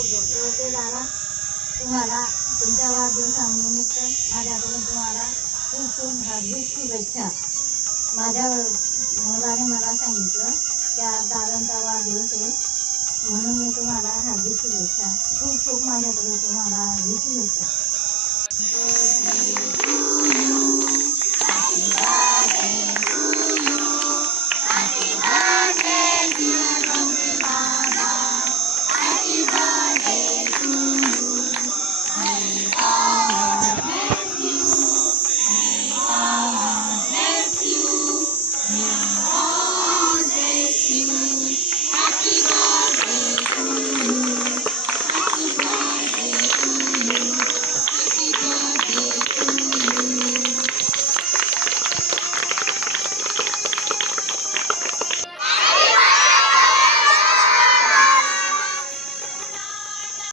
ते दादा तुम्हाला तुमच्या वाढदिवसानिमित्त माझ्याकडून तुम्हाला खूप खूप हार्दिक शुभेच्छा. माझ्या मुलाने मला सांगितलं की आज दादांचा वाढदिवस आहे. म्हणून मी तुम्हाला हार्दिक शुभेच्छा. खूप खूप माझ्याकडून तुम्हाला हार्दिक शुभेच्छा.